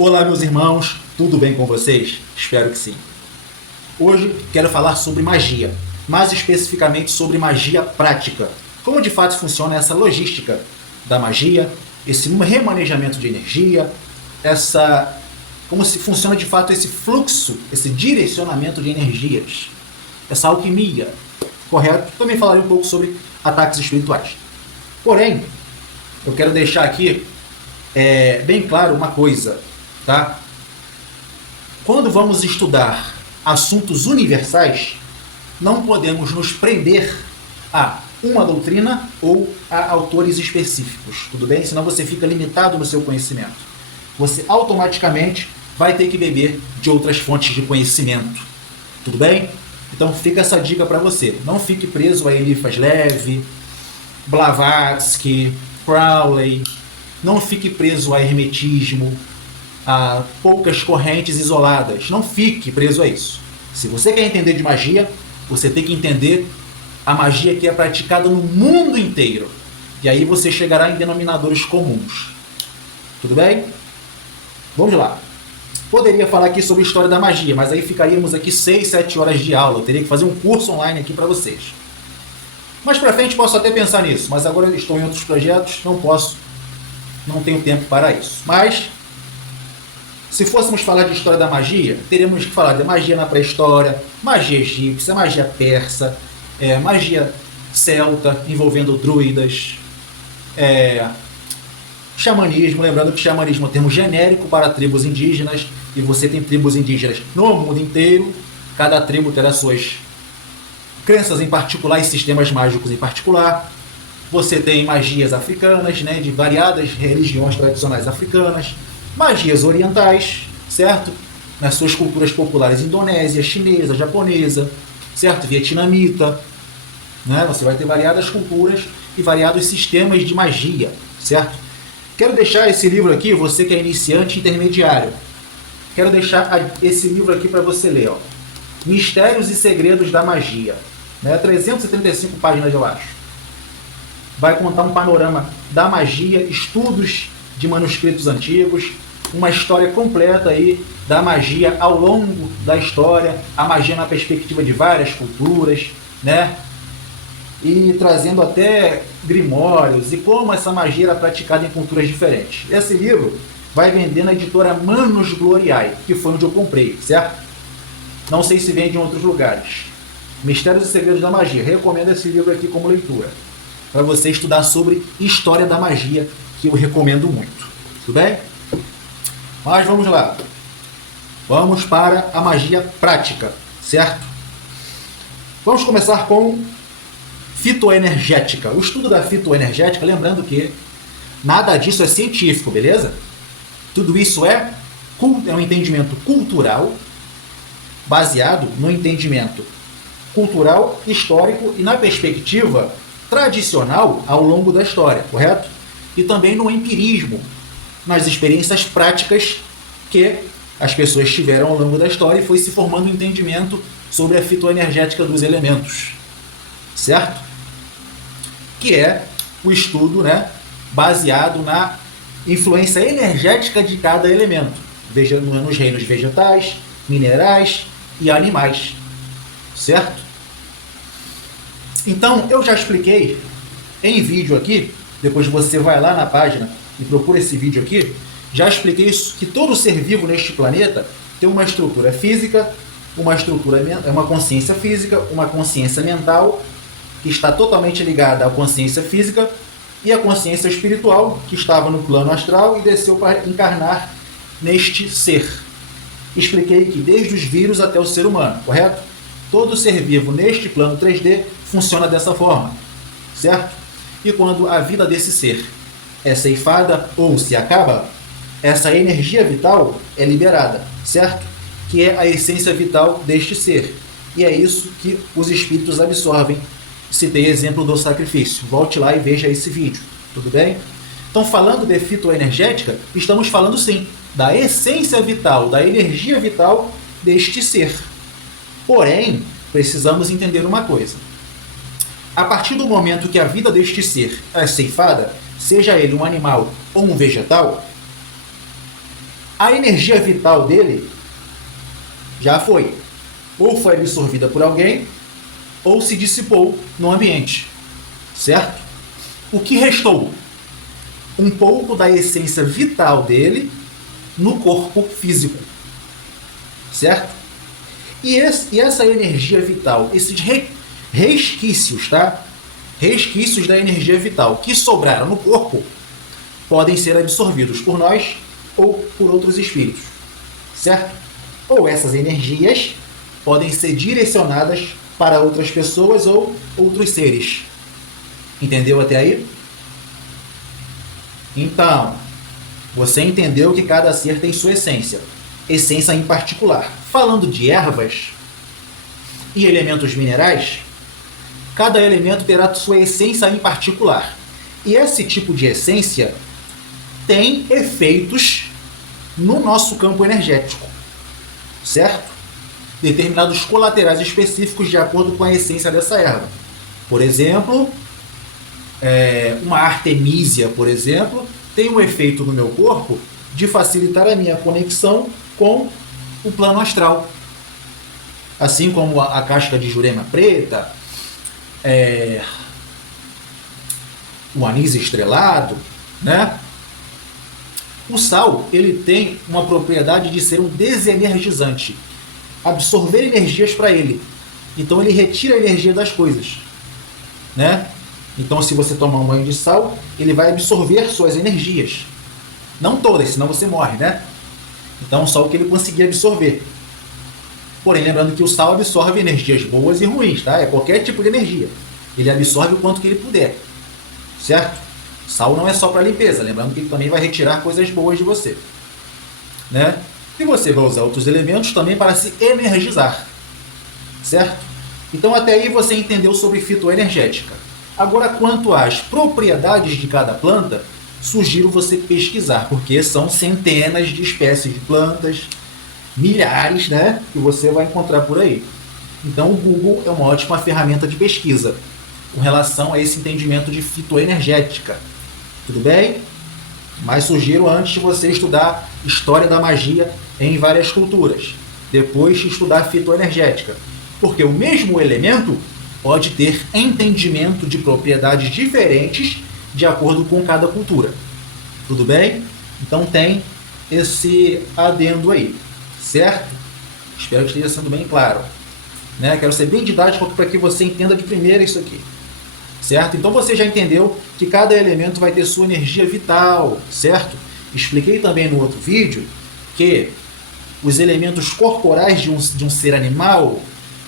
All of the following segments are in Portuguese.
Olá, meus irmãos, tudo bem com vocês? Espero que sim. Hoje quero falar sobre magia, mais especificamente sobre magia prática. Como de fato funciona essa logística da magia, esse remanejamento de energia, como se funciona de fato esse fluxo, esse direcionamento de energias, essa alquimia, correto? Também falarei um pouco sobre ataques espirituais. Porém, eu quero deixar aqui bem claro uma coisa. Tá? Quando vamos estudar assuntos universais, não podemos nos prender a uma doutrina ou a autores específicos, tudo bem? Senão você fica limitado no seu conhecimento. Você automaticamente vai ter que beber de outras fontes de conhecimento, tudo bem? Então fica essa dica para você. Não fique preso a Eliphas Levi, Blavatsky, Crowley. Não fique preso a hermetismo, a poucas correntes isoladas. Não fique preso a isso. Se você quer entender de magia, você tem que entender a magia que é praticada no mundo inteiro. E aí você chegará em denominadores comuns. Tudo bem? Vamos lá. Poderia falar aqui sobre a história da magia, mas aí ficaríamos aqui 6, 7 horas de aula. Eu teria que fazer um curso online aqui para vocês. Mais para frente posso até pensar nisso, mas agora eu estou em outros projetos, não tenho tempo para isso. Mas se fôssemos falar de história da magia, teríamos que falar de magia na pré-história, magia egípcia, magia persa, magia celta, envolvendo druidas, xamanismo, lembrando que xamanismo é um termo genérico para tribos indígenas, e você tem tribos indígenas no mundo inteiro, cada tribo terá suas crenças em particular e sistemas mágicos em particular. Você tem magias africanas, né, de variadas religiões tradicionais africanas, magias orientais, certo? Nas suas culturas populares indonésia, chinesa, japonesa, certo? Vietnamita, né? Você vai ter variadas culturas e variados sistemas de magia, certo? Quero deixar esse livro aqui, você que é iniciante intermediário, quero deixar esse livro aqui para você ler, ó. Mistérios e Segredos da Magia, né? 335 páginas, eu acho. Vai contar um panorama da magia, estudos de manuscritos antigos, uma história completa aí da magia ao longo da história, a magia na perspectiva de várias culturas, né? E trazendo até grimórios e como essa magia era praticada em culturas diferentes. Esse livro vai vender na editora Manus Gloriae, que foi onde eu comprei, certo? Não sei se vende em outros lugares. Mistérios e Segredos da Magia. Recomendo esse livro aqui como leitura, para você estudar sobre história da magia, que eu recomendo muito. Tudo bem? Mas vamos lá. Vamos para a magia prática, certo? Vamos começar com fitoenergética. O estudo da fitoenergética, lembrando que nada disso é científico, beleza? Tudo isso é um entendimento cultural, baseado no entendimento cultural, histórico e na perspectiva tradicional ao longo da história, correto? E também no empirismo, nas experiências práticas que as pessoas tiveram ao longo da história e foi se formando um entendimento sobre a fitoenergética dos elementos, certo? Que é o estudo, né, baseado na influência energética de cada elemento, nos reinos vegetais, minerais e animais, certo? Então, eu já expliquei em vídeo aqui, depois você vai lá na página e procura esse vídeo aqui, já expliquei isso, que todo ser vivo neste planeta tem uma estrutura física, uma consciência física, uma consciência mental, que está totalmente ligada à consciência física, e a consciência espiritual, que estava no plano astral e desceu para encarnar neste ser. Expliquei que desde os vírus até o ser humano, correto? Todo ser vivo neste plano 3D funciona dessa forma, certo? E quando a vida desse ser é ceifada ou se acaba, essa energia vital é liberada, certo? Que é a essência vital deste ser. E é isso que os espíritos absorvem. Citei exemplo do sacrifício. Volte lá e veja esse vídeo, tudo bem? Então, falando de fitoenergética, estamos falando sim da essência vital, da energia vital deste ser. Porém, precisamos entender uma coisa. A partir do momento que a vida deste ser é ceifada, seja ele um animal ou um vegetal, A energia vital dele já foi. Ou foi absorvida por alguém, ou se dissipou no ambiente. Certo? O que restou? Um pouco da essência vital dele no corpo físico. Certo? E essa energia vital, esses resquícios, tá? Resquícios da energia vital que sobraram no corpo podem ser absorvidos por nós ou por outros espíritos, certo? Ou essas energias podem ser direcionadas para outras pessoas ou outros seres. Entendeu até aí? Então, você entendeu que cada ser tem sua essência em particular. Falando de ervas e elementos minerais, cada elemento terá sua essência em particular. E esse tipo de essência tem efeitos no nosso campo energético, certo? Determinados colaterais específicos de acordo com a essência dessa erva. Por exemplo, uma artemísia, por exemplo, tem um efeito no meu corpo de facilitar a minha conexão com o plano astral. Assim como a casca de jurema preta, o anis estrelado, né? O sal, ele tem uma propriedade de ser um desenergizante, absorver energias para ele. Então ele retira a energia das coisas, né? Então se você tomar um banho de sal, ele vai absorver suas energias. Não todas, senão você morre, né? Então só o que ele conseguir absorver. Porém, lembrando que o sal absorve energias boas e ruins, tá? É qualquer tipo de energia. Ele absorve o quanto que ele puder, certo? Sal não é só para limpeza, lembrando que ele também vai retirar coisas boas de você, né? E você vai usar outros elementos também para se energizar, certo? Então até aí você entendeu sobre fitoenergética. Agora, quanto às propriedades de cada planta, sugiro você pesquisar, porque são centenas de espécies de plantas, milhares, né, que você vai encontrar por aí. Então o Google é uma ótima ferramenta de pesquisa com relação a esse entendimento de fitoenergética. Tudo bem? Mas sugiro antes de você estudar história da magia em várias culturas. Depois estudar fitoenergética. Porque o mesmo elemento pode ter entendimento de propriedades diferentes de acordo com cada cultura. Tudo bem? Então tem esse adendo aí. Certo? Espero que esteja sendo bem claro. Né? Quero ser bem didático para que você entenda de primeira isso aqui. Certo? Então você já entendeu que cada elemento vai ter sua energia vital, certo? Expliquei também no outro vídeo que os elementos corporais de um ser animal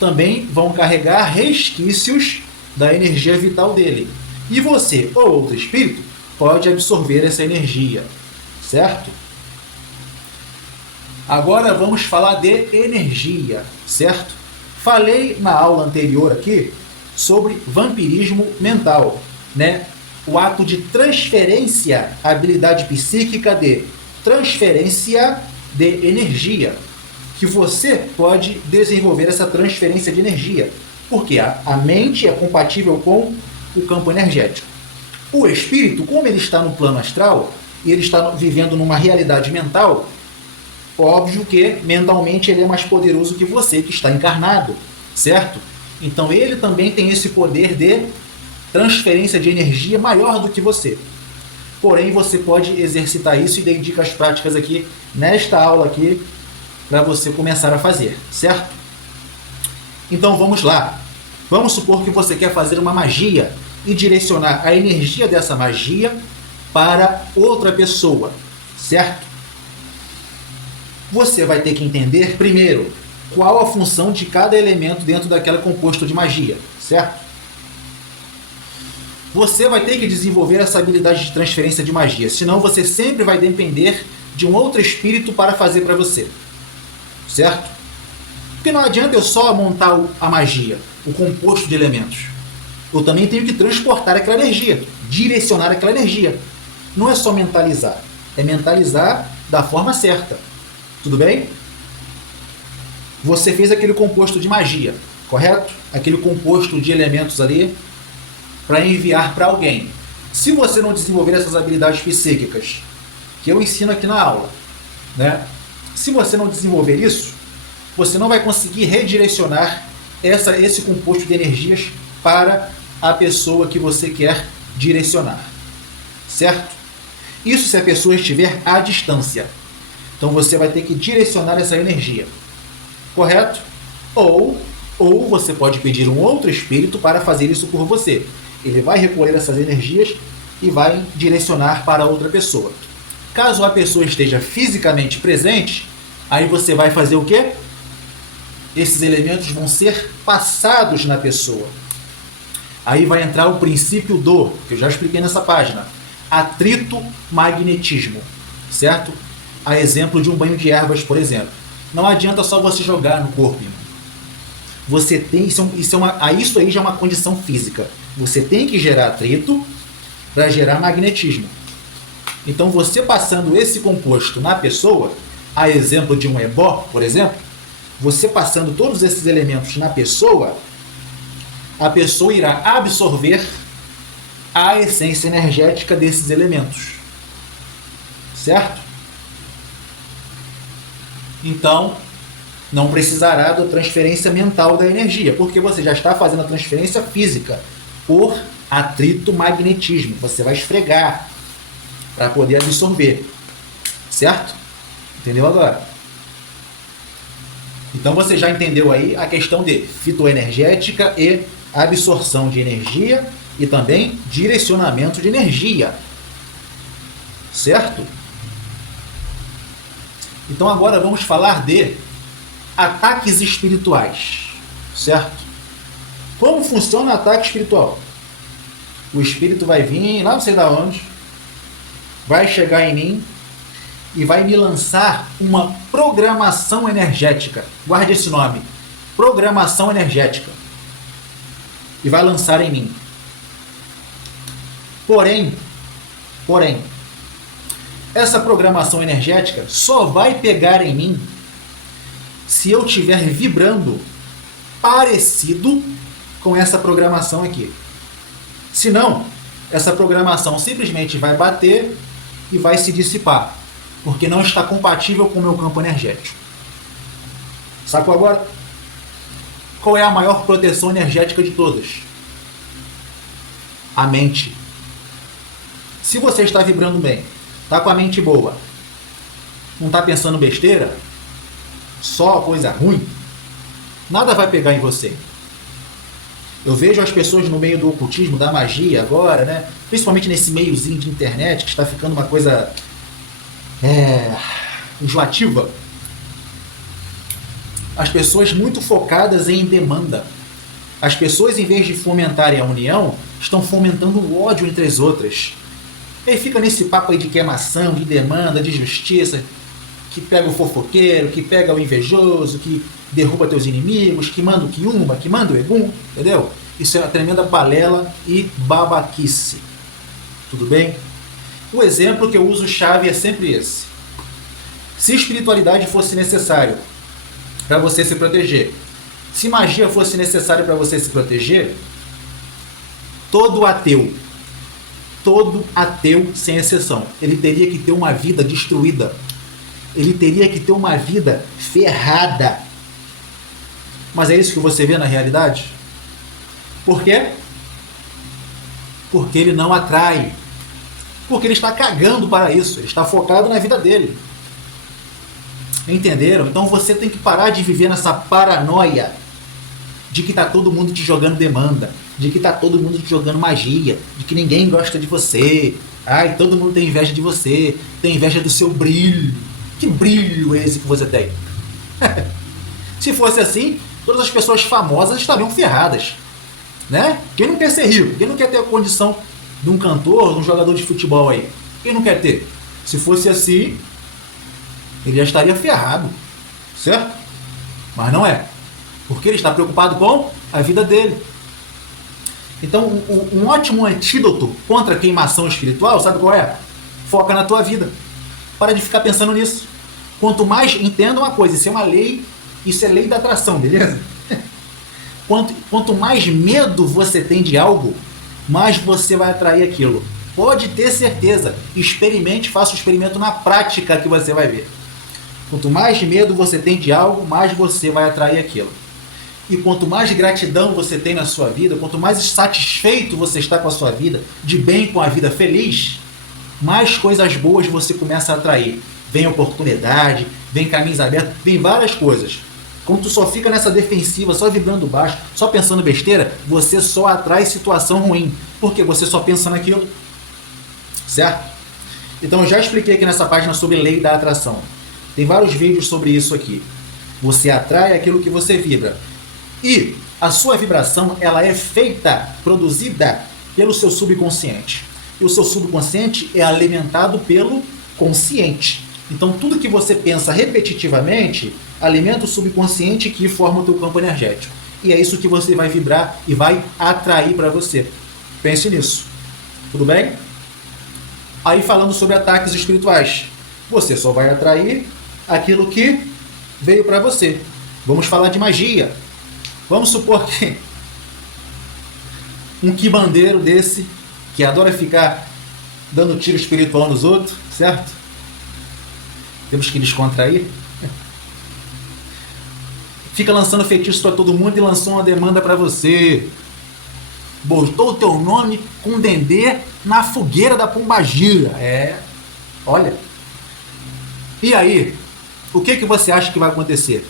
também vão carregar resquícios da energia vital dele. E você, ou outro espírito, pode absorver essa energia, certo? Agora vamos falar de energia, certo? Falei na aula anterior aqui sobre vampirismo mental, né? O ato de transferência, a habilidade psíquica de transferência de energia, que você pode desenvolver essa transferência de energia, porque a mente é compatível com o campo energético. O espírito, como ele está no plano astral e ele está vivendo numa realidade mental, óbvio que mentalmente ele é mais poderoso que você que está encarnado, certo? Então ele também tem esse poder de transferência de energia maior do que você. Porém, você pode exercitar isso e dei dicas práticas aqui nesta aula aqui para você começar a fazer, certo? Então vamos lá. Vamos supor que você quer fazer uma magia e direcionar a energia dessa magia para outra pessoa, certo? Você vai ter que entender primeiro qual a função de cada elemento dentro daquela composto de magia, certo? Você vai ter que desenvolver essa habilidade de transferência de magia, senão você sempre vai depender de um outro espírito para fazer para você, certo? Porque não adianta eu só montar a magia, o composto de elementos. Eu também tenho que transportar aquela energia, direcionar aquela energia. Não é só mentalizar, é mentalizar da forma certa. Tudo bem? Você fez aquele composto de magia, correto? Aquele composto de elementos ali para enviar para alguém. Se você não desenvolver essas habilidades psíquicas que eu ensino aqui na aula, né? Se você não desenvolver isso, você não vai conseguir redirecionar esse composto de energias para a pessoa que você quer direcionar, certo? Isso se a pessoa estiver à distância. Então você vai ter que direcionar essa energia, correto? Ou você pode pedir um outro espírito para fazer isso por você. Ele vai recolher essas energias e vai direcionar para outra pessoa. Caso a pessoa esteja fisicamente presente, aí você vai fazer o quê? Esses elementos vão ser passados na pessoa. Aí vai entrar o princípio que eu já expliquei nessa página, atrito-magnetismo, certo? A exemplo de um banho de ervas, por exemplo. Não adianta só você jogar no corpo, irmão. Você tem, isso aí já é uma condição física. Você tem que gerar atrito para gerar magnetismo. Então você passando esse composto na pessoa, a exemplo de um ebó, por exemplo, você passando todos esses elementos na pessoa, a pessoa irá absorver a essência energética desses elementos. Certo? Então, não precisará da transferência mental da energia, porque você já está fazendo a transferência física por atrito-magnetismo. Você vai esfregar para poder absorver. Certo? Entendeu agora? Então você já entendeu aí a questão de fitoenergética e absorção de energia e também direcionamento de energia. Certo? Então agora vamos falar de ataques espirituais. Certo? Como funciona o ataque espiritual? O espírito vai vir, lá não sei de onde, vai chegar em mim e vai me lançar uma programação energética. Guarde esse nome. Programação energética. E vai lançar em mim. Porém, essa programação energética só vai pegar em mim se eu estiver vibrando parecido com essa programação aqui. Senão, essa programação simplesmente vai bater e vai se dissipar, porque não está compatível com o meu campo energético. Sacou agora? Qual é a maior proteção energética de todas? A mente. Se você está vibrando bem, está com a mente boa, não está pensando besteira, só coisa ruim, nada vai pegar em você. Eu vejo as pessoas no meio do ocultismo, da magia agora, né? Principalmente nesse meiozinho de internet, que está ficando uma coisa enjoativa. As pessoas muito focadas em demanda. As pessoas, em vez de fomentarem a união, estão fomentando o ódio entre as outras. E aí fica nesse papo aí de queimação, de demanda, de justiça, que pega o fofoqueiro, que pega o invejoso, que derruba teus inimigos, que manda o quiumba, que manda o egum, entendeu? Isso é uma tremenda balela e babaquice. Tudo bem? O exemplo que eu uso chave é sempre esse. Se espiritualidade fosse necessário para você se proteger, se magia fosse necessária para você se proteger, todo ateu, sem exceção, ele teria que ter uma vida destruída. Ele teria que ter uma vida ferrada. Mas é isso que você vê na realidade? Por quê? Porque ele não atrai. Porque ele está cagando para isso. Ele está focado na vida dele. Entenderam? Então você tem que parar de viver nessa paranoia de que está todo mundo te jogando demanda, de que está todo mundo te jogando magia, de que ninguém gosta de você. Ai, todo mundo tem inveja de você, tem inveja do seu brilho. Que brilho é esse que você tem? Se fosse assim, todas as pessoas famosas estariam ferradas, né? Quem não quer ser rico? Quem não quer ter a condição de um cantor, de um jogador de futebol aí? Quem não quer ter? Se fosse assim, ele já estaria ferrado, certo? Mas não é, porque ele está preocupado com a vida dele. Então, um ótimo antídoto contra a queimação espiritual, sabe qual é? Foca na tua vida. Para de ficar pensando nisso. Quanto mais, entenda uma coisa, isso é uma lei, isso é lei da atração, beleza? Quanto mais medo você tem de algo, mais você vai atrair aquilo. Pode ter certeza. Experimente, faça o experimento na prática que você vai ver. Quanto mais medo você tem de algo, mais você vai atrair aquilo. E quanto mais gratidão você tem na sua vida, quanto mais satisfeito você está com a sua vida, de bem com a vida feliz, mais coisas boas você começa a atrair. Vem oportunidade, vem caminhos abertos, vem várias coisas. Quando tu só fica nessa defensiva, só vibrando baixo, só pensando besteira, você só atrai situação ruim. Porque você só pensa naquilo. Certo? Então eu já expliquei aqui nessa página sobre lei da atração. Tem vários vídeos sobre isso aqui. Você atrai aquilo que você vibra. E a sua vibração, ela é feita, produzida pelo seu subconsciente. E o seu subconsciente é alimentado pelo consciente. Então tudo que você pensa repetitivamente alimenta o subconsciente que forma o teu campo energético. E é isso que você vai vibrar e vai atrair para você. Pense nisso. Tudo bem? Aí falando sobre ataques espirituais. Você só vai atrair aquilo que veio para você. Vamos falar de magia. Vamos supor que um quibandeiro desse, que adora ficar dando tiro espiritual nos outros, certo? Temos que descontrair. Fica lançando feitiço para todo mundo e lançou uma demanda para você. Botou o teu nome com dendê na fogueira da Pombagira. Olha. E aí, o que você acha que vai acontecer?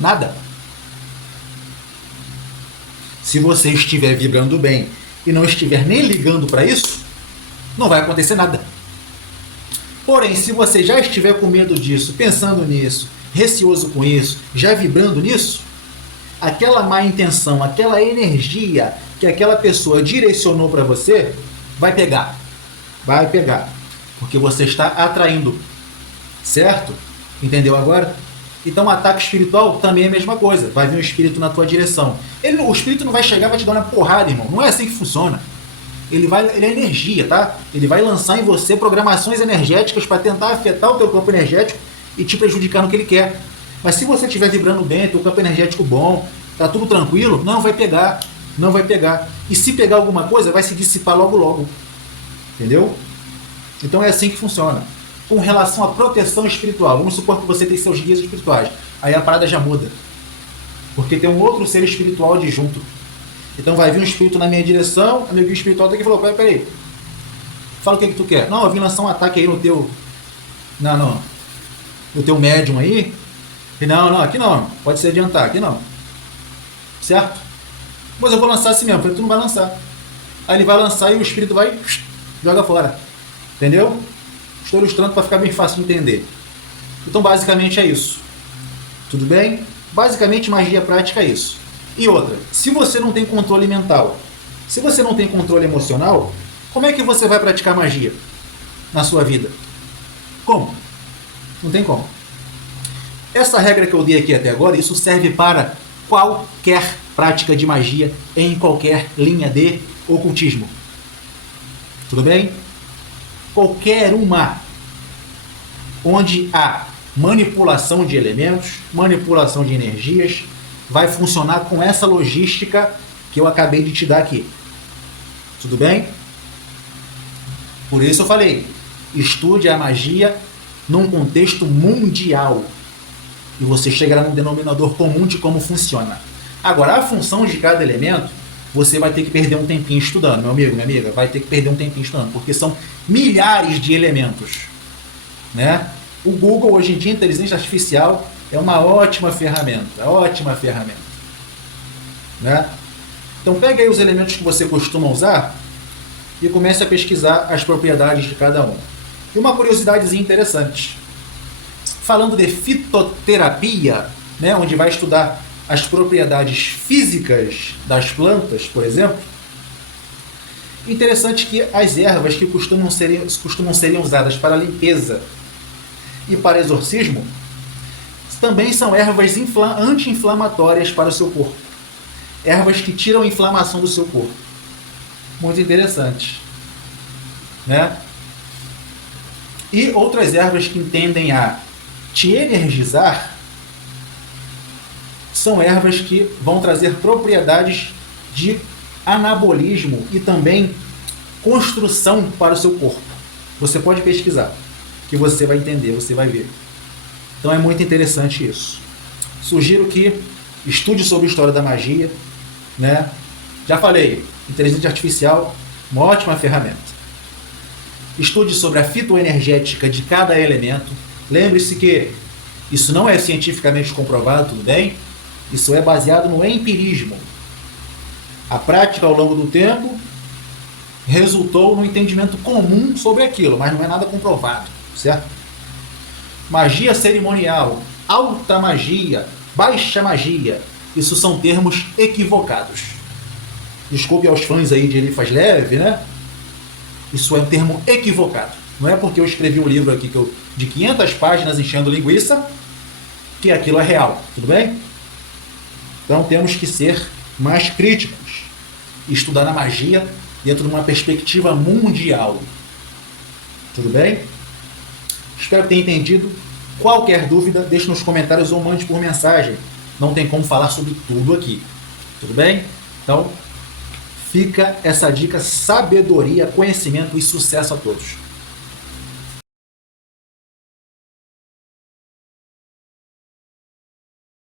Nada. Se você estiver vibrando bem e não estiver nem ligando para isso, não vai acontecer nada. Porém, se você já estiver com medo disso, pensando nisso, receoso com isso, já vibrando nisso, aquela má intenção, aquela energia que aquela pessoa direcionou para você, vai pegar. Vai pegar. Porque você está atraindo. Certo? Entendeu agora? Então o ataque espiritual também é a mesma coisa. Vai vir um espírito na tua direção. O espírito não vai chegar e vai te dar uma porrada, irmão. Não é assim que funciona. Ele é energia, tá? Ele vai lançar em você programações energéticas para tentar afetar o teu campo energético e te prejudicar no que ele quer. Mas se você estiver vibrando bem, teu campo energético bom, tá tudo tranquilo, não vai pegar. Não vai pegar. E se pegar alguma coisa, vai se dissipar logo logo. Entendeu? Então é assim que funciona. Com relação à proteção espiritual, vamos supor que você tem seus guias espirituais. Aí a parada já muda. Porque tem um outro ser espiritual adjunto. Então vai vir um espírito na minha direção, o meu guia espiritual daqui falou, peraí, fala o que tu quer. Não, eu vim lançar um ataque aí no teu... no teu médium aí. E não, aqui não, pode se adiantar, aqui não. Certo? Mas eu vou lançar assim mesmo, tu não vai lançar. Aí ele vai lançar e o espírito vai, joga fora. Entendeu? Estou ilustrando para ficar bem fácil de entender. Então basicamente é isso. Tudo bem? Basicamente magia prática é isso. E outra, se você não tem controle mental, se você não tem controle emocional, como é que você vai praticar magia na sua vida? Como? Não tem como. Essa regra que eu dei aqui até agora, isso serve para qualquer prática de magia em qualquer linha de ocultismo. Tudo bem? Qualquer uma onde há manipulação de elementos, manipulação de energias, vai funcionar com essa logística que eu acabei de te dar aqui. Tudo bem? Por isso eu falei, estude a magia num contexto mundial. E você chegará num denominador comum de como funciona. Agora, a função de cada elemento, você vai ter que perder um tempinho estudando, meu amigo, minha amiga. Vai ter que perder um tempinho estudando, porque são milhares de elementos. Né? O Google, hoje em dia, inteligência artificial, é uma ótima ferramenta. Né? Então, pega aí os elementos que você costuma usar e comece a pesquisar as propriedades de cada um. E uma curiosidadezinha interessante. Falando de fitoterapia, né, onde vai estudar as propriedades físicas das plantas, por exemplo, interessante que as ervas que costumam serem usadas para limpeza e para exorcismo também são ervas anti-inflamatórias para o seu corpo. Ervas que tiram a inflamação do seu corpo. Muito interessante. Né? E outras ervas que tendem a te energizar são ervas que vão trazer propriedades de anabolismo e também construção para o seu corpo. Você pode pesquisar. que você vai entender, você vai ver. Então é muito interessante isso. Sugiro que estude sobre a história da magia, né? Já falei, inteligência artificial, uma ótima ferramenta. Estude sobre a fitoenergética de cada elemento. Lembre-se que isso não é cientificamente comprovado, tudo bem? Isso é baseado no empirismo. A prática ao longo do tempo resultou no entendimento comum sobre aquilo, mas não é nada comprovado, certo? Magia cerimonial, alta magia, baixa magia, isso são termos equivocados. Desculpe aos fãs aí de Elifas Levi, né? Isso é um termo equivocado. Não é porque eu escrevi um livro aqui de 500 páginas enchendo linguiça que aquilo é real, tudo bem? Então temos que ser mais críticos e estudar a magia dentro de uma perspectiva mundial. Tudo bem? Espero que tenha entendido. Qualquer dúvida, deixe nos comentários ou mande por mensagem. Não tem como falar sobre tudo aqui. Tudo bem? Então, fica essa dica: sabedoria, conhecimento e sucesso a todos.